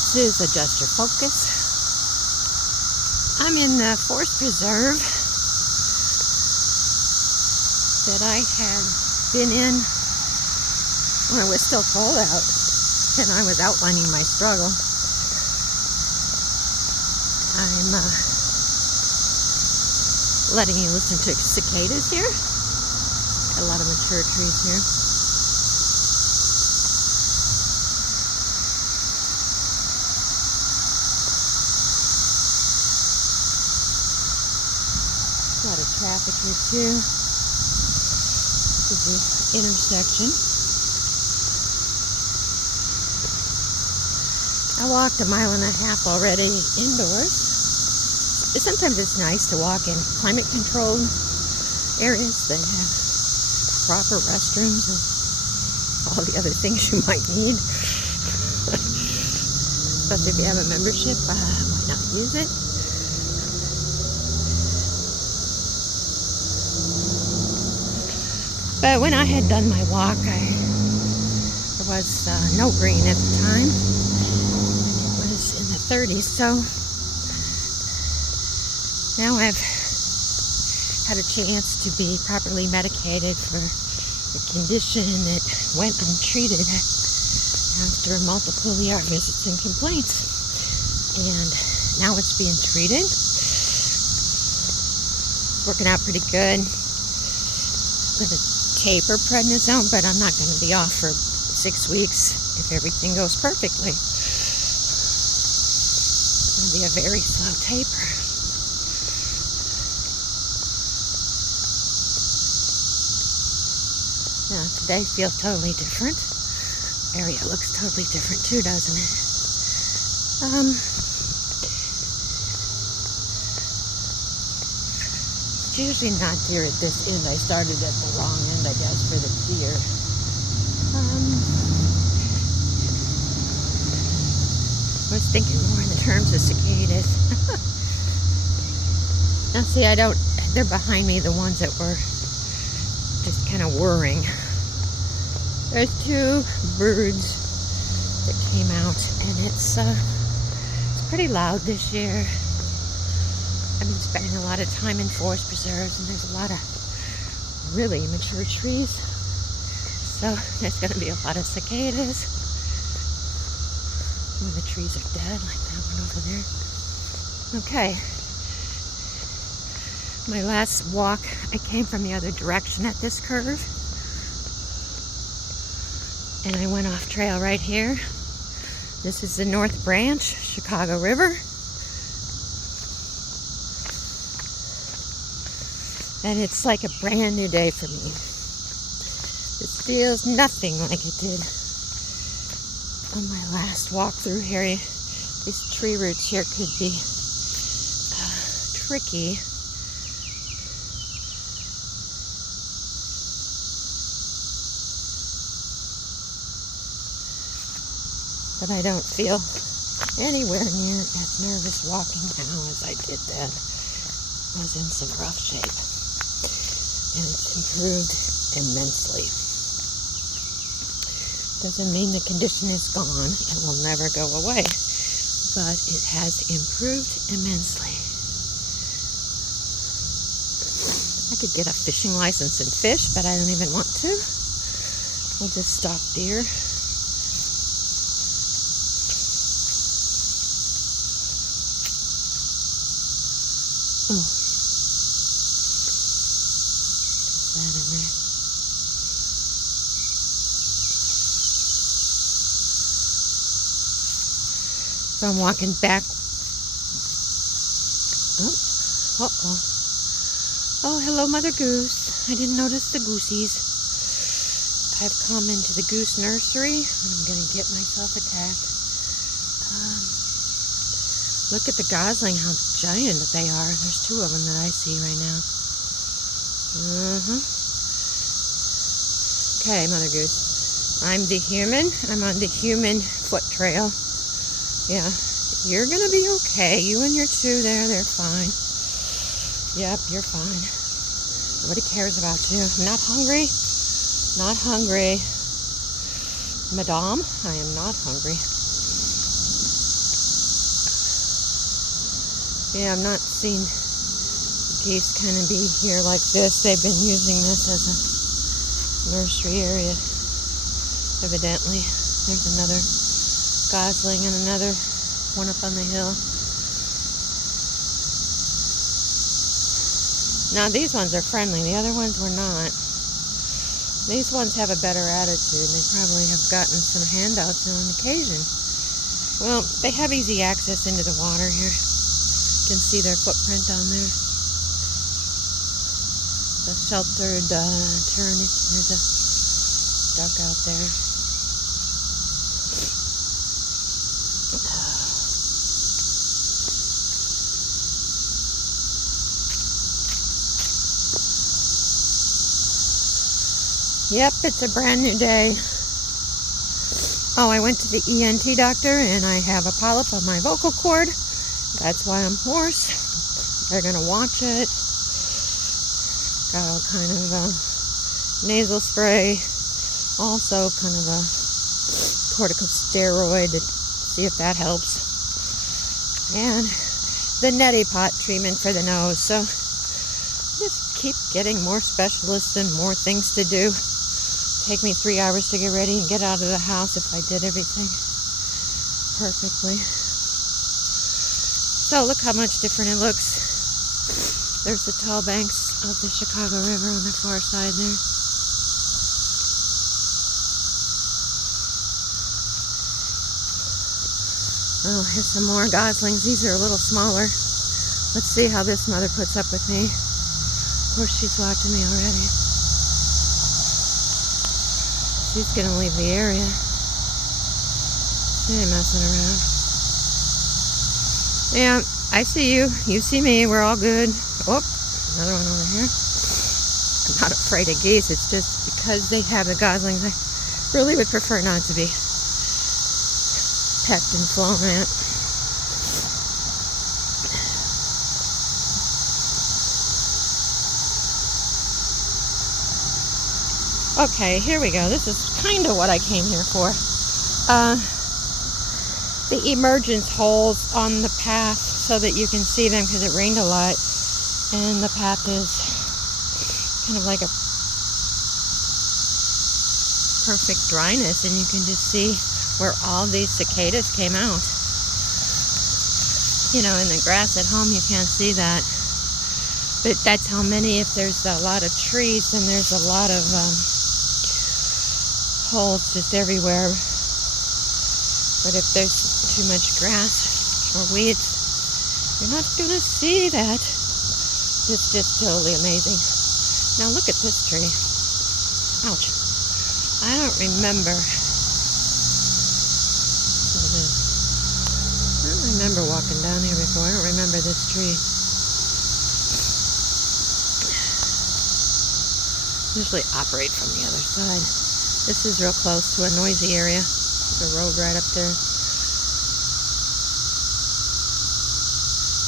This is Adjust Your Focus. I'm in the forest preserve that I had been in when it was still cold out and I was outlining my struggle. I'm letting you listen to cicadas here. Got a lot of mature trees here. A lot of traffic here too. This is the intersection. I walked 1.5 miles already indoors. Sometimes it's nice to walk in climate-controlled areas that have proper restrooms and all the other things you might need. Especially if you have a membership, why not use it? But when I had done my walk, there was no green at the time. It was in the 30s, so now I've had a chance to be properly medicated for a condition that went untreated after multiple ER visits and complaints. And now it's being treated. Working out pretty good. With a taper prednisone, but I'm not going to be off for 6 weeks if everything goes perfectly. It's going to be a very slow taper. Now today feels totally different. Area looks totally different too, doesn't it? It's usually not deer at this end. I started at the wrong end, I guess, for the deer. I was thinking more in the terms of cicadas. Now see, they're behind me, the ones that were just kind of whirring. There's 2 birds that came out, and it's pretty loud this year. I've been spending a lot of time in forest preserves, and there's a lot of really mature trees. So there's going to be a lot of cicadas. Some of the trees are dead, like that one over there. Okay. My last walk, I came from the other direction at this curve. And I went off trail right here. This is the North Branch, Chicago River. And it's like a brand new day for me. It feels nothing like it did on my last walk through here. These tree roots here could be tricky. But I don't feel anywhere near as nervous walking now as I did then. I was in some rough shape. And it's improved immensely. Doesn't mean the condition is gone. It will never go away. But it has improved immensely. I could get a fishing license and fish, but I don't even want to. We'll just stalk deer. Oh. That in there. So I'm walking back. Oh, hello, Mother Goose. I didn't notice the goosies. I've come into the goose nursery, and I'm going to get myself attacked. Look at the gosling, how giant they are. There's 2 of them that I see right now. Okay, Mother Goose. I'm the human. I'm on the human foot trail. Yeah, you're going to be okay. You and your 2 there, they're fine. Yep, you're fine. Nobody cares about you. I'm not hungry. Not hungry. Madame, I am not hungry. Yeah, I've not seen geese kind of be here like this. They've been using this as a nursery area, evidently. There's another gosling and another one up on the hill. Now these ones are friendly. The other ones were not. These ones have a better attitude. They probably have gotten some handouts on occasion. Well, they have easy access into the water here. You can see their footprint on there. The sheltered turn. There's a duck out there. Yep, it's a brand new day. Oh, I went to the ENT doctor and I have a polyp on my vocal cord. That's why I'm hoarse. They're gonna watch it. Got all kind of nasal spray. Also kind of a corticosteroid to see if that helps. And the neti pot treatment for the nose. So just keep getting more specialists and more things to do. Take me 3 hours to get ready and get out of the house if I did everything perfectly. So look how much different it looks. There's the tall banks of the Chicago River on the far side there. Oh, here's some more goslings. These are a little smaller. Let's see how this mother puts up with me. Of course, she's watching me already. She's gonna leave the area. She ain't messing around. Yeah, I see you. You see me. We're all good. Oh, another one over here. I'm not afraid of geese. It's just because they have the goslings. I really would prefer not to be pecked and flown at. Okay, here we go. This is kind of what I came here for. The emergence holes on the path so that you can see them because it rained a lot. And the path is kind of like a perfect dryness and you can just see where all these cicadas came out. You know, in the grass at home you can't see that. But that's how many, if there's a lot of trees, then there's a lot of holes just everywhere. But if there's too much grass or weeds, you're not going to see that. It's just totally amazing. Now look at this tree. Ouch. I don't remember what it is. I don't remember walking down here before. I don't remember this tree. Usually operate from the other side. This is real close to a noisy area. There's a road right up there.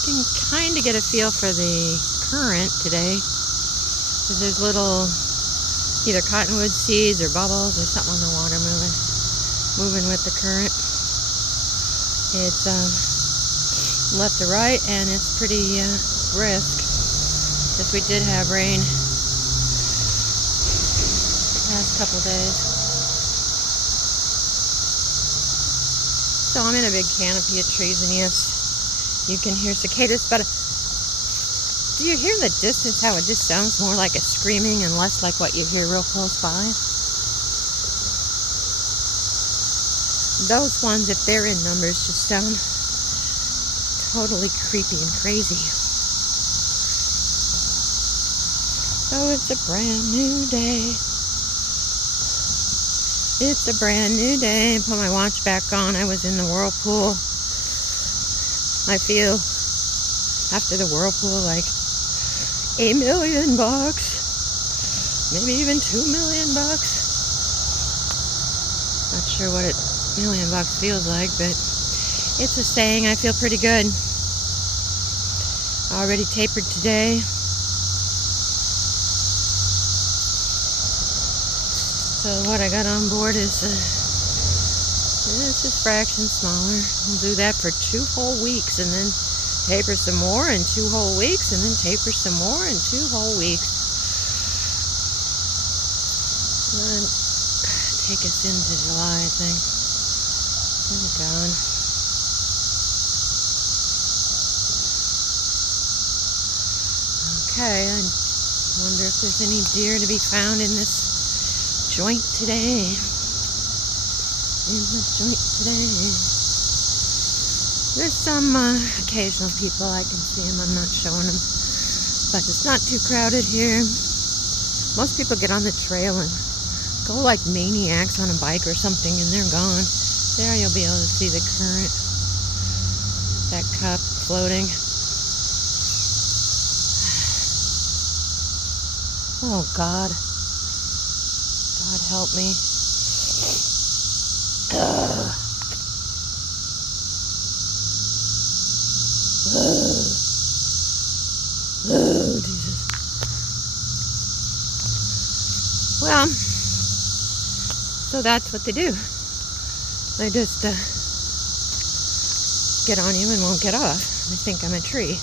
You can kind of get a feel for the current today. Because there's little either cottonwood seeds or bubbles or something on the water moving with the current. It's left to right and it's pretty brisk. Because we did have rain last couple days. So I'm in a big canopy of trees and yes, you can hear cicadas, but do you hear in the distance how it just sounds more like a screaming and less like what you hear real close by? Those ones, if they're in numbers, just sound totally creepy and crazy. So it's a brand new day. It's a brand new day. Put my watch back on. I was in the whirlpool. I feel after the whirlpool like $1 million, maybe even $2 million. Not sure what $1 million feels like, but it's a saying. I feel pretty good. Already tapered today. So what I got on board is this is fraction smaller. We'll do that for 2 whole weeks and then taper some more in 2 whole weeks, and then taper some more in 2 whole weeks. And take us into July, I think. Oh, God. Okay, I wonder if there's any deer to be found in this joint today. There's some occasional people. I can see them. I'm not showing them. But it's not too crowded here. Most people get on the trail and go like maniacs on a bike or something, and they're gone. There you'll be able to see the current. That cup floating. Oh, God. God help me. Ugh. Oh, Jesus. Well, so that's what they do. They just get on you and won't get off. They think I'm a tree.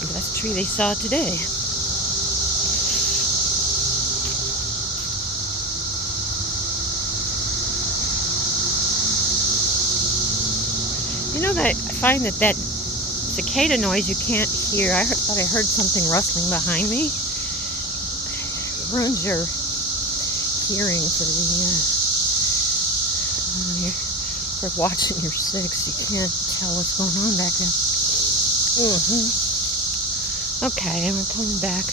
The best tree they saw today. You know that I find that cicada noise you can't hear. I thought I heard something rustling behind me. It ruins your hearing for watching your six. You can't tell what's going on back there. Okay, I'm coming back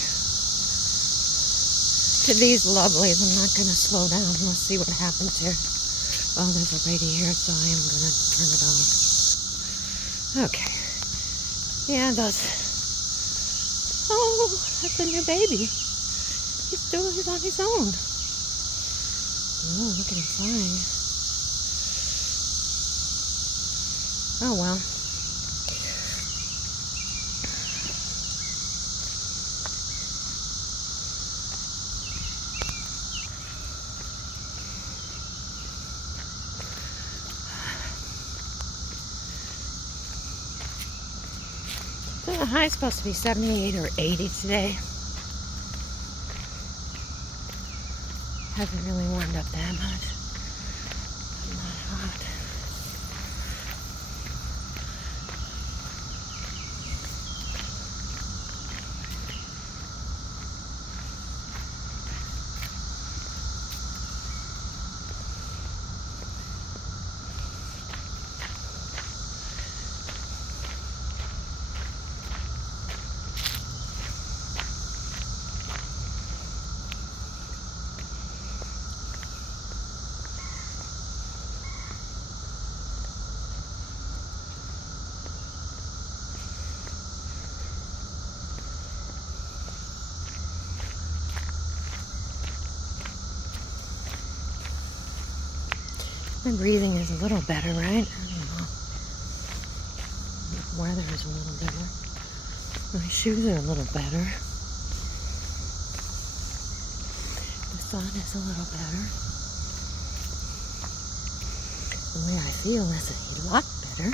to these lovelies. I'm not going to slow down. Let's see what happens here. Oh, there's a lady here, so I am going to turn it off. Okay. Yeah, those. Oh, that's a new baby. He's on his own. Oh, look at him flying. Oh, well. So the high is supposed to be 78 or 80 today. Hasn't really warmed up that much. But not hot. My breathing is a little better, right? I don't know. The weather is a little better. My shoes are a little better. The sun is a little better. The way I feel is a lot better.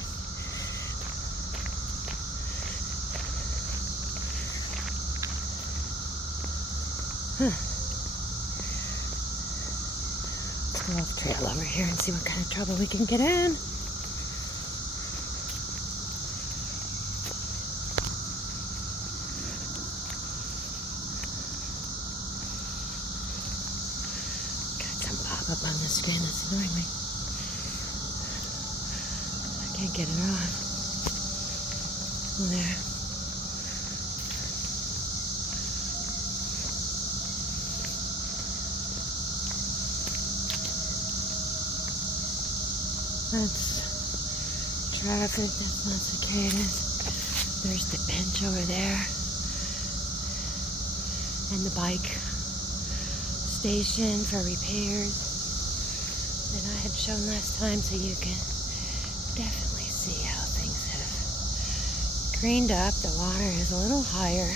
Let's go off trail over here and see what kind of trouble we can get in. Up on the screen that's annoying me. I can't get it off. There. That's traffic, that's not cicadas. There's the bench over there. And the bike station for repairs that I had shown last time, so you can definitely see how things have greened up. The water is a little higher,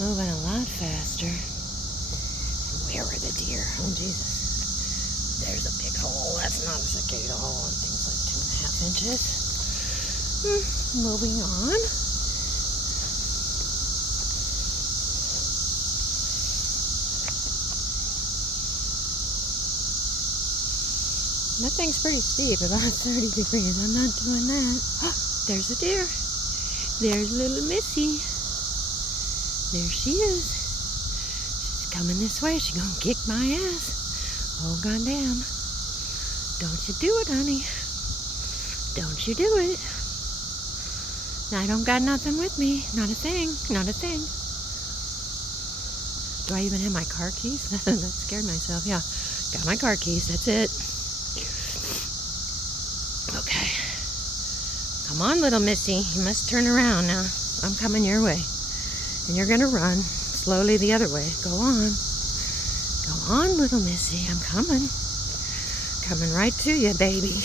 moving a lot faster. And where are the deer? Oh, Jesus. There's a big hole. That's not a cicada hole. I think it's like 2.5 inches. Moving on. That thing's pretty steep, about 30 degrees. I'm not doing that. Oh, there's a deer. There's little Missy. There she is. She's coming this way. She's gonna kick my ass. Oh, goddamn. Don't you do it, honey. Don't you do it. I don't got nothing with me. Not a thing. Not a thing. Do I even have my car keys? That scared myself. Yeah. Got my car keys. That's it. Okay. Come on, little Missy. You must turn around now. I'm coming your way. And you're going to run slowly the other way. Go on. Go on, little Missy. I'm coming. Coming right to you, baby.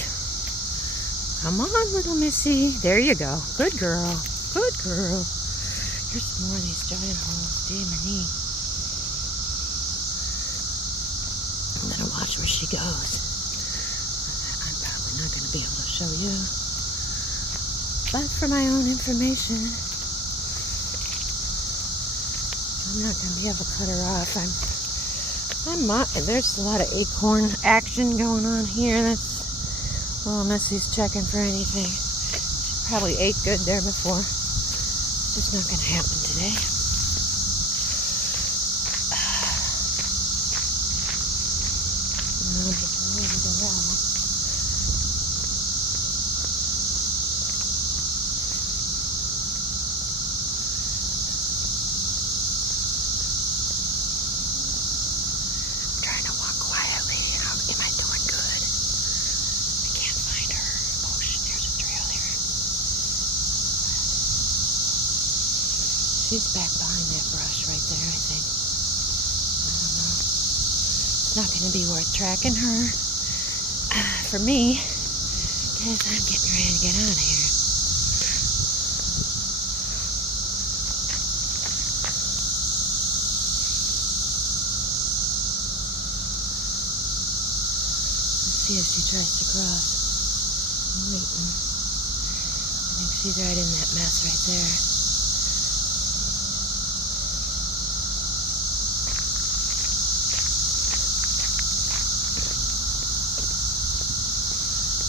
Come on, little Missy. There you go. Good girl. Good girl. Here's some more of these giant holes. Dear me. I'm going to watch where she goes. I'm probably not going to be able to show you. But for my own information, I'm not going to be able to cut her off. There's a lot of acorn action going on here. That's little Missy's checking for anything. She probably ate good there before. Just not going to happen today. No, but the way to go out. I'm trying to walk quietly. Am I doing good? I can't find her. Oh, there's a trail here. She's back behind that brush right there, I think. I don't know. It's not going to be worth tracking her for me, because I'm getting ready to get out of here. Let's see if she tries to cross. I'm waiting. I think she's right in that mess right there.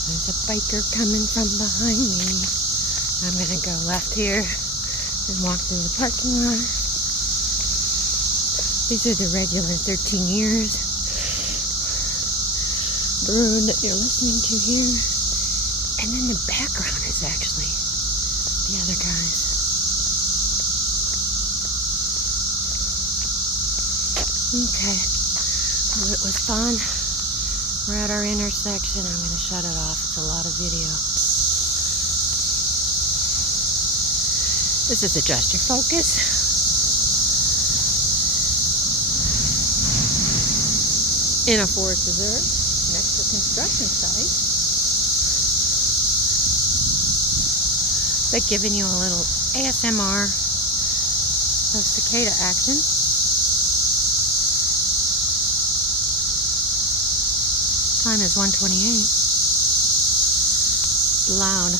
There's a biker coming from behind me. I'm going to go left here and walk through the parking lot. These are the regular 13 years brood that you're listening to here. And then the background is actually the other guys. Okay. Well, it was fun. We're at our intersection. I'm going to shut it off. It's a lot of video. This is Adjust Your Focus. In a forest reserve next to a construction site. But giving you a little ASMR of cicada action. Time is 1:28. Loud.